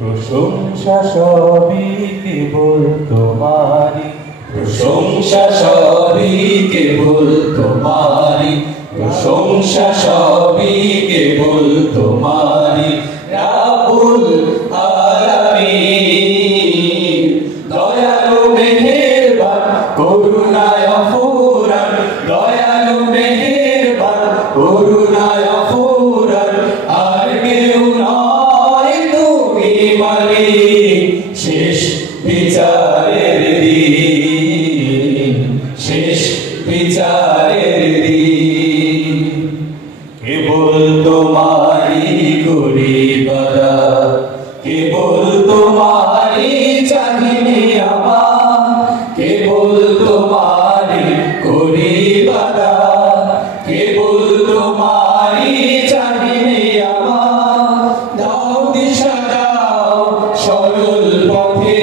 প্রশংসা সবই কেবল তোমারি, প্রশংসা সবই কেবল তোমারি, প্রশংসা সবই কেবল তোমারি। রাব্বুল আলামিন দয়ালু মেহেরবান করুণায় অফুরান, দয়ালু মেহেরবান করুণায় অফুরান। আর কেউ নয় তুমি মালিক, শেষ বিচারের দিন, শেষ বিচারের দিন। কেবল তোমারি করি ইবাদত, কেবল তোমারি চাহিনি আমার, কেবল তোমারি করি ইবাদত, কেবল তোমারি চাহিনি আমার। দাও দিশা দাও সরল পথে,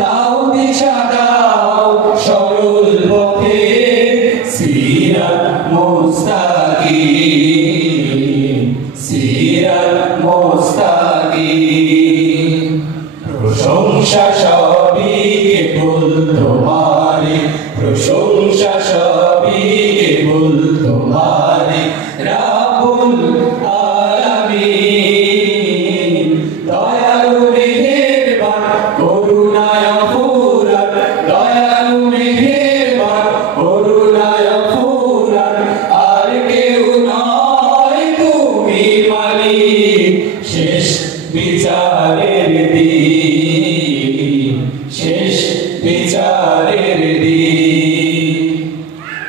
দাও দিশা দাও সরল পথে। সিরাত মুস্তাকিম, সিরাত মুস্তাকিম। প্রশংসা সবই কেবল তোমারি, প্রশংসা সবই কেবল তোমারি। রাব্বুল আলামিন দয়ালু মেহেরবান করুণায় অফুরান, দয়ালু মেহেরবান করুণায় অফুরান। আর কেউ নয় তুমি মালিক, শেষ বিচারের দিন, শেষ বিচারের দিন।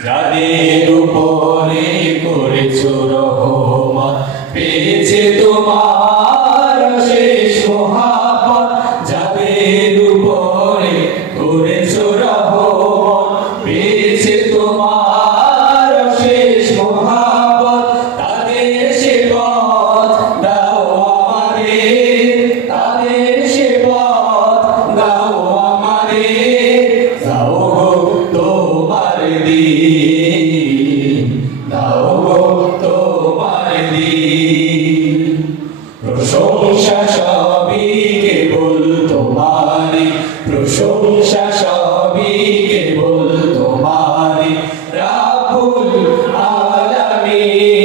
যাদের উপরে করেছো রহমত, পেয়েছে তোমার শেষ মহাব্বত। যাদের উপরে করেছো রহমত, পেয়েছে তোমার শেষ মহাব্বত। তাদের সে পথ দাও আমাদের, তাদের সে পথ দাও আমাদের। দাও গো তোমার দিন, দাও গো তোমার দিন। প্রশংসা সবই কেবল তোমারি, প্রশংসা সবই কেবল তোমারি। রাব্বুল আলামিন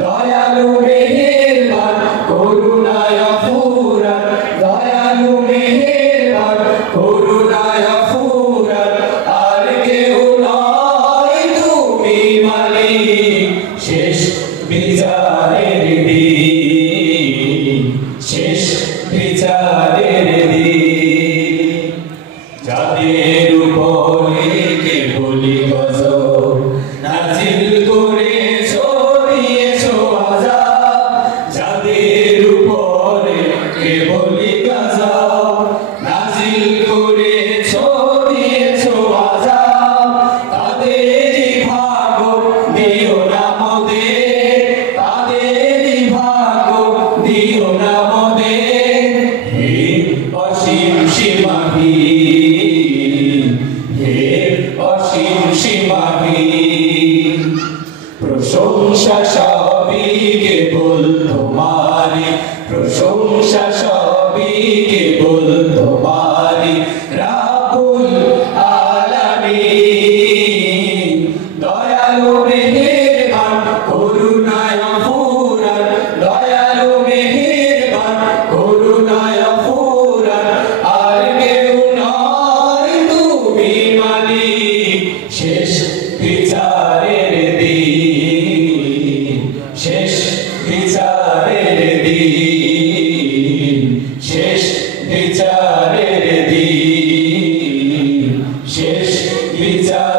দয়ালু মেহেরবান করুণায় অফুরান, দয়ালু মেহেরবান করুণায় অফুরান। আর কেউ নয় তুমি মালিক, শেষ বিচারের দিন, শেষ বিচারের দিন। যাদের উপরে কেবলি গজব নাজিল করেছো, দিয়েছো আযাব। যাদের উপরে কেবলি গজব নাজিল করেছো, দিয়েছো আযাব। তাদেরই ভাগ্য দিও না মোদের, তাদেরই ভাগ্য দিও না মোদের। হে অসীম সীমাহীন, হে অসীম সীমাহীন। প্রশংসা সবই কেবল তোমারি, প্রশংসা সবই কেবল তোমারি। রাব্বুল আলামিন দয়ালু মেহেরবান করুণায় অফুরান, দয়ালু মেহেরবান করুণায় অফুরান। আর কেউ নয় তুমি মালিক, শেষ বিচারের দিন, শেষ বিচারের দিন, শেষ বিচারের দিন, শেষ বিচার।